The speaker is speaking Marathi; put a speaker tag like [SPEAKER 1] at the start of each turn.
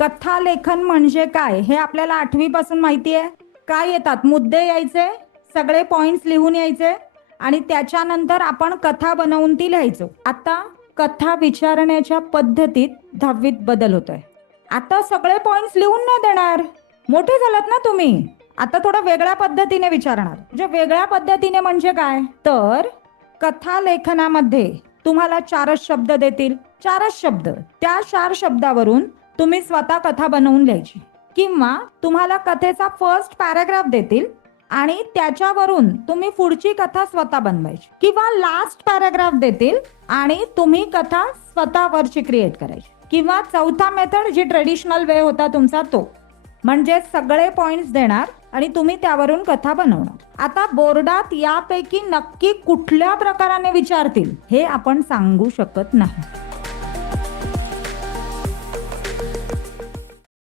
[SPEAKER 1] कथा लेखन म्हणजे काय? हे आपल्याला आठवी पासून माहिती आहे. काय येतात? मुद्दे यायचे सगळे पॉइंट्स लिहून यायचे आणि त्याच्यानंतर आपण कथा बनवून ती लिहायचो. आता कथा विचारण्याच्या पद्धतीत दहावीत बदल होतोय. आता सगळे पॉइंट्स लिहून नाही देणार. मोठे झालात ना तुम्ही. आता थोडं वेगळ्या पद्धतीने विचारणार. म्हणजे वेगळ्या पद्धतीने म्हणजे काय? तर कथा लेखनामध्ये तुम्हाला चारच शब्द देतील. चारच शब्द. त्या चार शब्दावरून तुम्ही स्वतः कथा बनवून लिहायची किंवा तुम्हाला कथेचा फर्स्ट पॅराग्राफ देतील आणि त्याच्यावरून तुम्ही पुढची कथा स्वतः बनवायची. किंवा लास्ट पॅराग्राफ देतील आणि तुम्ही कथा स्वतःवरची क्रिएट करायची. किंवा चौथा मेथड जी ट्रेडिशनल वे होता तुमचा तो. म्हणजे सगळे पॉइंट्स देणार आणि तुम्ही त्यावरून कथा बनवणार. आता बोर्डात यापैकी नक्की कुठल्या प्रकाराने विचारतील हे आपण सांगू शकत नाही.